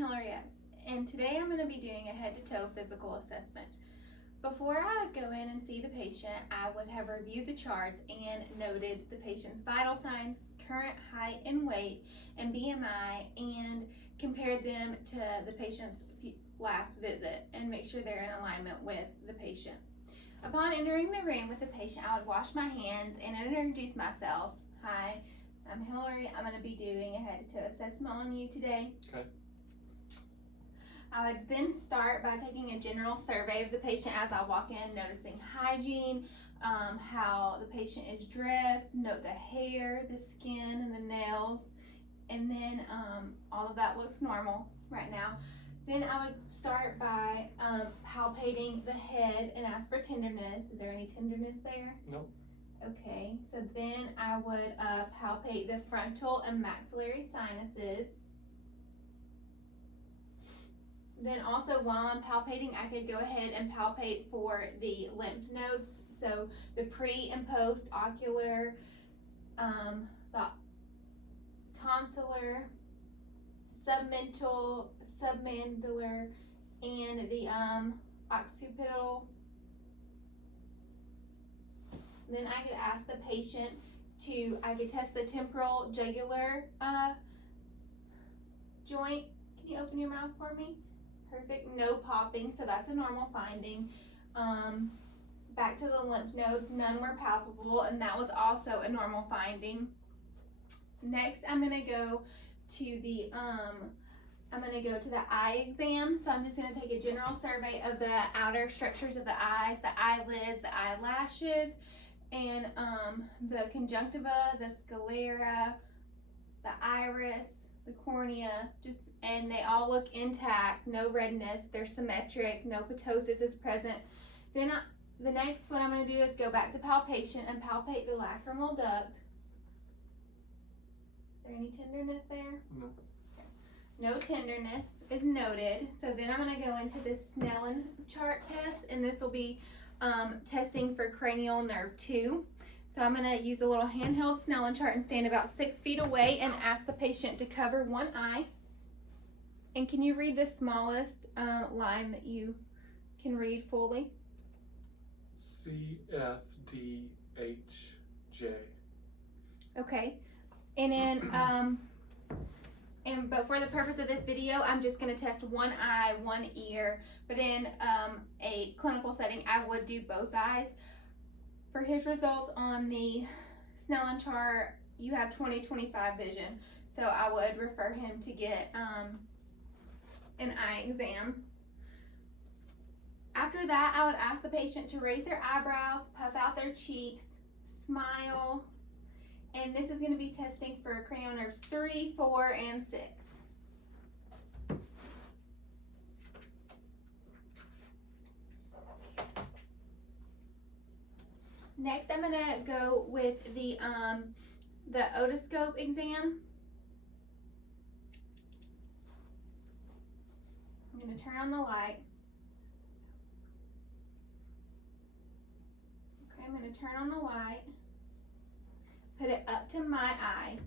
Hillary Epps, and today I'm going to be doing a head-to-toe physical assessment. Before I would go in and see the patient, I would have reviewed the charts and noted the patient's vital signs, current height and weight, and BMI, and compared them to the patient's last visit and make sure they're in alignment with the patient. Upon entering the room with the patient, I would wash my hands and introduce myself. Hi, I'm Hillary. I'm going to be doing a head-to-toe assessment on you today. Okay. I would then start by taking a general survey of the patient as I walk in, noticing hygiene, how the patient is dressed, note the hair, the skin, and the nails, and then all of that looks normal right now. Then I would start by palpating the head and ask for tenderness. Is there any tenderness there? No. Okay, so then I would palpate the frontal and maxillary sinuses. Then also while I'm palpating, I could go ahead and palpate for the lymph nodes. So the pre and post ocular, the tonsillar, submental, submandibular, and the occipital. Then I could ask the patient I could test the temporal jugular joint. Can you open your mouth for me? Perfect, no popping, so that's a normal finding. Back to the lymph nodes, none were palpable, and that was also a normal finding. Next, I'm gonna go to the eye exam. So I'm just gonna take a general survey of the outer structures of the eyes, the eyelids, the eyelashes, and the conjunctiva, the sclera, the iris, the cornea, and they all look intact, no redness, they're symmetric, no ptosis is present. Then the next what I'm going to do is go back to palpation and palpate the lacrimal duct. Is there any tenderness there? No. Okay. No tenderness is noted. So then I'm going to go into this Snellen chart test, and this will be testing for cranial nerve 2. So I'm going to use a little handheld Snellen chart and stand about 6 feet away and ask the patient to cover one eye. And can you read the smallest line that you can read fully? CFDHJ. Okay. And then, but for the purpose of this video, I'm just going to test one eye, one ear. But in a clinical setting, I would do both eyes. For his results on the Snellen chart, you have 20/25 vision. So I would refer him to get an eye exam. After that, I would ask the patient to raise their eyebrows, puff out their cheeks, smile, and this is going to be testing for cranial nerves 3, 4, and 6. Next, I'm going to go with the otoscope exam. I'm going to turn on the light. Okay, I'm going to turn on the light. Put it up to my eye.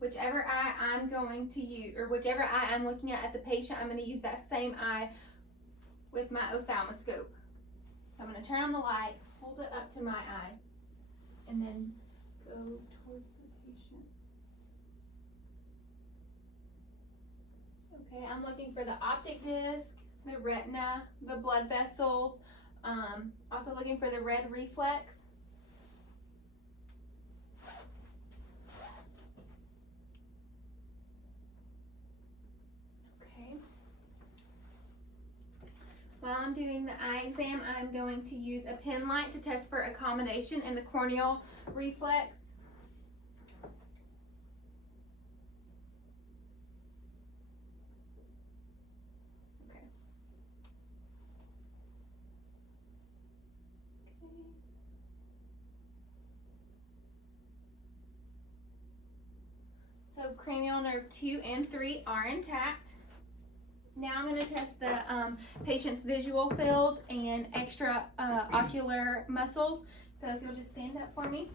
Whichever eye I'm going to use, or whichever eye I'm looking at the patient, I'm going to use that same eye with my ophthalmoscope. So I'm going to turn on the light, hold it up to my eye, and then go towards the patient. Okay, I'm looking for the optic disc, the retina, the blood vessels, also looking for the red reflex. Okay. While I'm doing the eye exam, I'm going to use a pen light to test for accommodation in the corneal reflex. So cranial nerve 2 and 3 are intact. Now I'm going to test the patient's visual field and extra ocular muscles. So if you'll just stand up for me.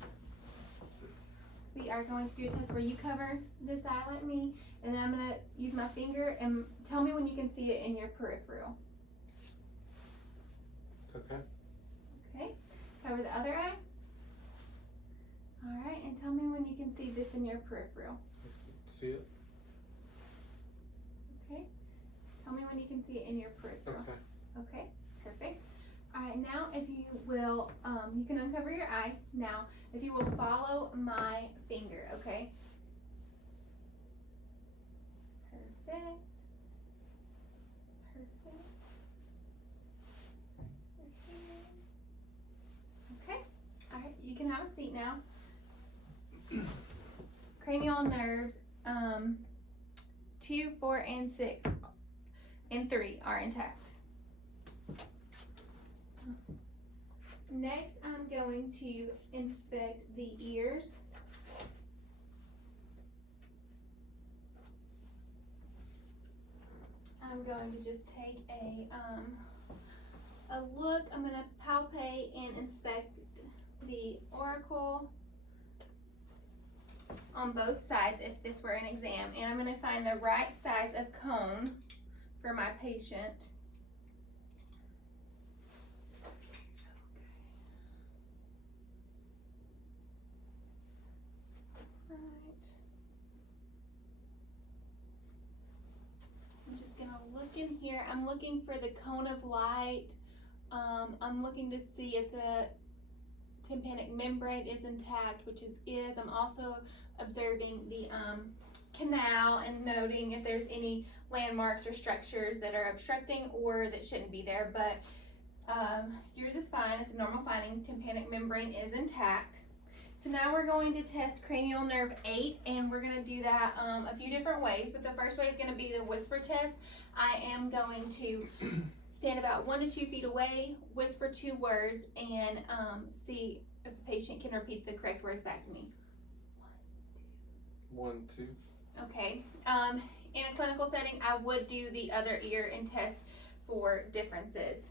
We are going to do a test where you cover this eye like me, And then I'm gonna use my finger and tell me when you can see it in your peripheral. Okay. Okay, cover the other eye. All right, and tell me when you can see this in your peripheral. See it? Okay, tell me when you can see it in your peripheral. Okay. Okay, perfect. All right, now if you will, you can uncover your eye. Now, if you will follow my finger, okay? Perfect. Perfect. Okay, all right, you can have a seat now. Cranial nerves, 2, 4, and 6, and 3 are intact. Next, I'm going to inspect the ears. I'm going to just take a look. I'm going to palpate and inspect the auricle on both sides if this were an exam, and I'm going to find the right size of cone for my patient. Right. I'm just going to look in here. I'm looking for the cone of light. I'm looking to see if the tympanic membrane is intact, which it is. I'm also observing the canal and noting if there's any landmarks or structures that are obstructing or that shouldn't be there, but yours is fine. It's a normal finding. Tympanic membrane is intact. So now we're going to test cranial nerve 8, and we're going to do that a few different ways, but the first way is going to be the whisper test. I am going to stand about 1 to 2 feet away, whisper 2 words, and see if the patient can repeat the correct words back to me. 1, 2. Okay. In a clinical setting, I would do the other ear and test for differences.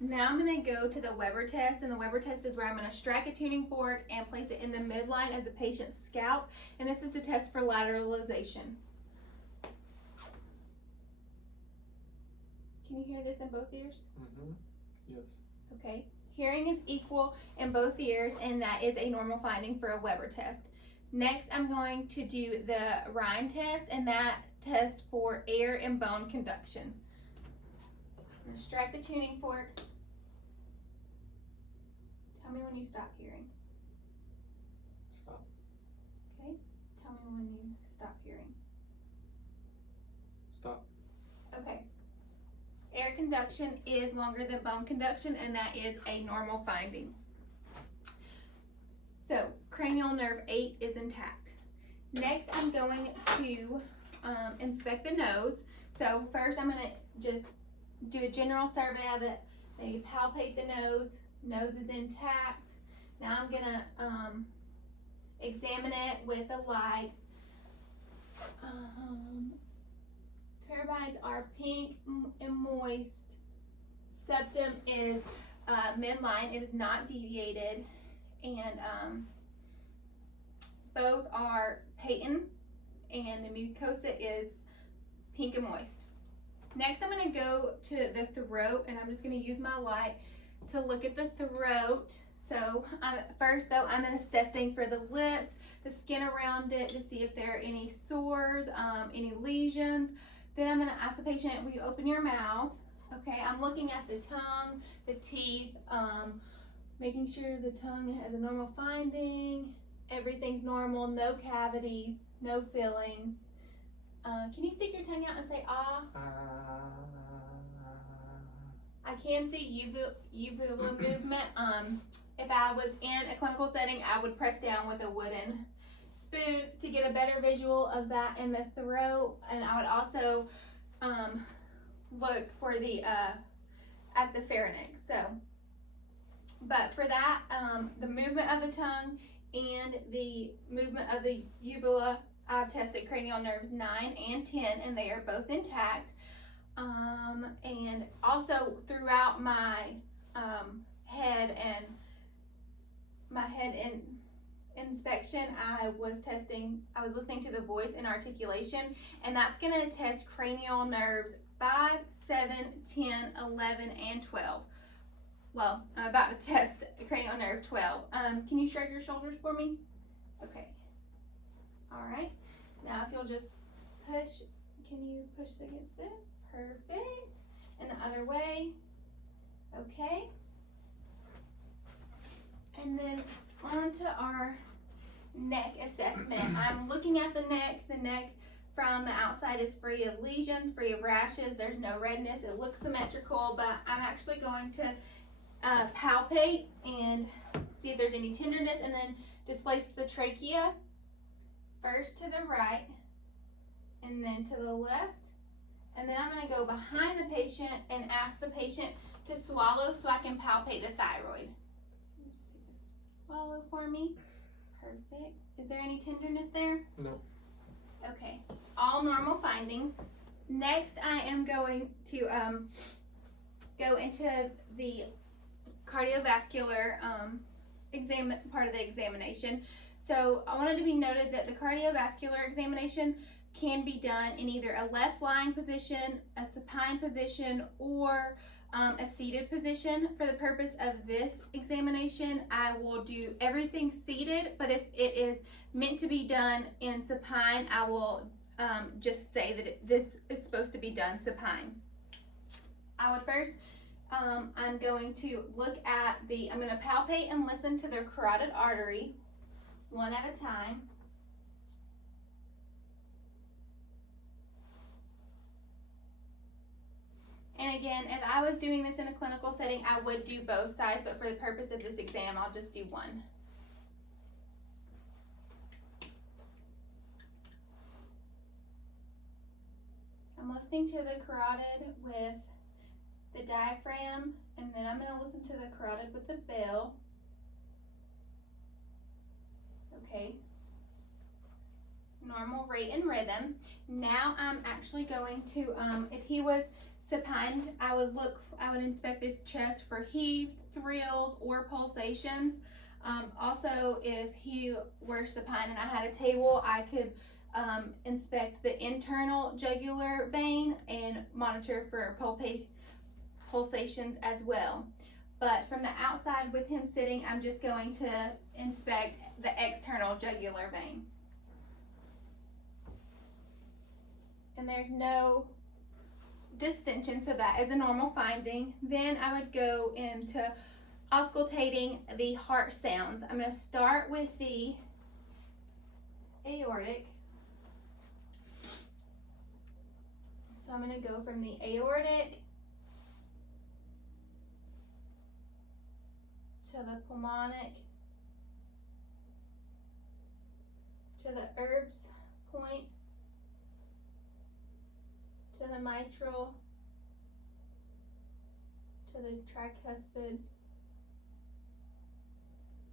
Now I'm going to go to the Weber test, and the Weber test is where I'm going to strike a tuning fork and place it in the midline of the patient's scalp, and this is to test for lateralization. Can you hear this in both ears? Mm-hmm. Yes. Okay. Hearing is equal in both ears, and that is a normal finding for a Weber test. Next, I'm going to do the Rhine test, and that test for air and bone conduction. I'm going to strike the tuning fork. Tell me when you stop hearing. Stop. Okay. Tell me when you stop hearing. Stop. Okay. Air conduction is longer than bone conduction, and that is a normal finding. So, cranial nerve 8 is intact. Next, I'm going to inspect the nose. So, first I'm going to just do a general survey of it. Maybe palpate the nose. Nose is intact. Now I'm going to examine it with a light. Turbines are pink and moist. Septum is midline. It is not deviated. And both are patent, and the mucosa is pink and moist. Next, I'm going to go to the throat, and I'm just going to use my light to look at the throat. So first, though, I'm assessing for the lips, the skin around it, to see if there are any sores, any lesions. Then I'm going to ask the patient, will you open your mouth? Okay, I'm looking at the tongue, the teeth, making sure the tongue has a normal finding, everything's normal, no cavities, no fillings. Can you stick your tongue out and say ah? I can see uvula movement. If I was in a clinical setting, I would press down with a wooden spoon to get a better visual of that in the throat, and I would also look for the at the pharynx. So, but for that, the movement of the tongue and the movement of the uvula, I've tested cranial nerves 9 and 10, and they are both intact. And also throughout my head and inspection, I was listening to the voice and articulation, and that's gonna test cranial nerves 5, 7, 10, 11, and 12. Well, I'm about to test cranial nerve 12. Can you shrug your shoulders for me? Okay. All right. Now if you'll just push, can you push against this? Perfect. And the other way. Okay. And then on to our neck assessment. I'm looking at the neck. The neck from the outside is free of lesions, free of rashes. There's no redness. It looks symmetrical, but I'm actually going to palpate and see if there's any tenderness, and then displace the trachea first to the right and then to the left. And then I'm going to go behind the patient and ask the patient to swallow so I can palpate the thyroid. Swallow for me. Perfect. Is there any tenderness there? No. Okay. All normal findings. Next, I am going to go into the cardiovascular part of the examination. So I wanted to be noted that the cardiovascular examination can be done in either a left lying position, a supine position, or a seated position. For the purpose of this examination, I will do everything seated, but if it is meant to be done in supine, I will just say that this is supposed to be done supine. I would first, I'm going to look at I'm going to palpate and listen to the carotid artery one at a time. And again, if I was doing this in a clinical setting, I would do both sides, but for the purpose of this exam, I'll just do one. I'm listening to the carotid with the diaphragm, and then I'm going to listen to the carotid with the bell. Okay. Normal rate and rhythm. Now I'm actually going to, if he was supine, I would inspect the chest for heaves, thrills, or pulsations. Also, if he were supine and I had a table, I could inspect the internal jugular vein and monitor for pulsations as well. But from the outside with him sitting, I'm just going to inspect the external jugular vein. And there's no distension, so that is a normal finding. Then I would go into auscultating the heart sounds. I'm going to start with the aortic. So I'm going to go from the aortic to the pulmonic to the Erb's point to the mitral to the tricuspid,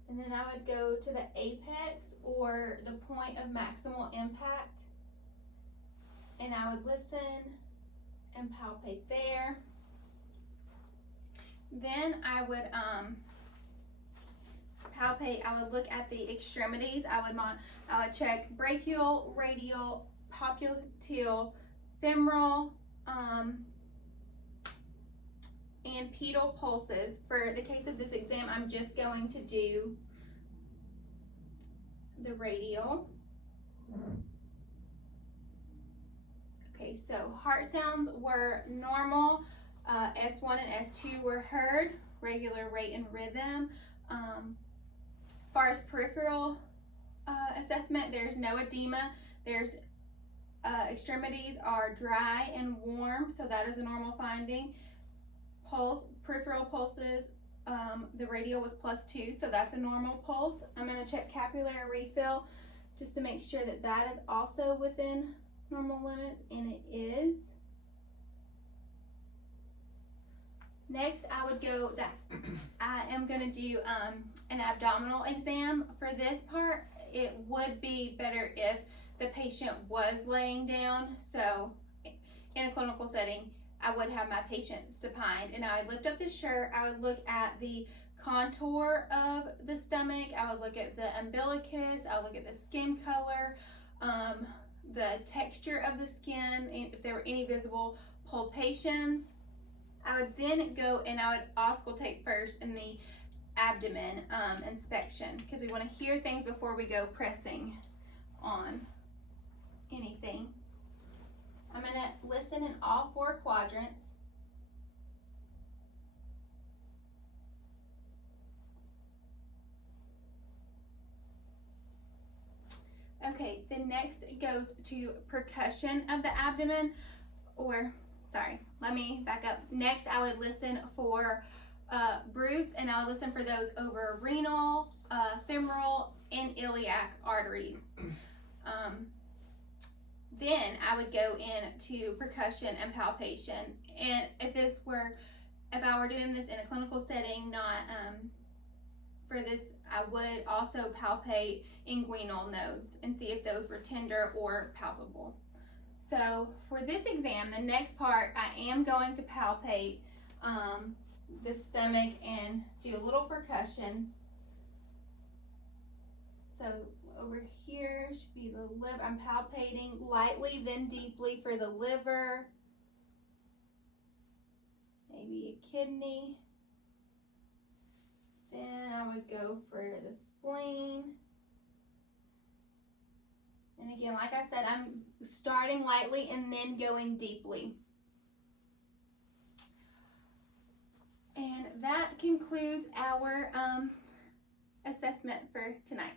and then I would go to the apex or the point of maximal impact, and I would listen and palpate there. Then I would palpate. I would look at the extremities. I would check brachial, radial, popliteal, femoral, and pedal pulses. For the case of this exam, I'm just going to do the radial. Okay, so heart sounds were normal. S1 and S2 were heard, regular rate and rhythm. As far as peripheral assessment, there's no edema. There's extremities are dry and warm, so that is a normal finding. Peripheral pulses, the radial was +2, so that's a normal pulse. I'm going to check capillary refill just to make sure that that is also within normal limits, and it is. Next, I am going to do an abdominal exam. For this part, it would be better if the patient was laying down. So in a clinical setting, I would have my patient supine, and I would lift up the shirt. I would look at the contour of the stomach. I would look at the umbilicus. I would look at the skin color, the texture of the skin, and if there were any visible palpations. I would then go and I would auscultate first in the abdomen inspection, because we want to hear things before we go pressing on anything. I'm going to listen in all 4 quadrants. Okay, the next goes to percussion of the abdomen, or sorry, let me back up. Next, I would listen for brutes, and I would listen for those over renal, femoral, and iliac arteries. Then I would go into percussion and palpation, and if I were doing this in a clinical setting, not for this, I would also palpate inguinal nodes and see if those were tender or palpable. So for this exam, the next part, I am going to palpate the stomach and do a little percussion. So over here should be the liver. I'm palpating lightly, then deeply for the liver, maybe a kidney. Then I would go for the spleen. And again, like I said, I'm starting lightly and then going deeply. And that concludes our assessment for tonight.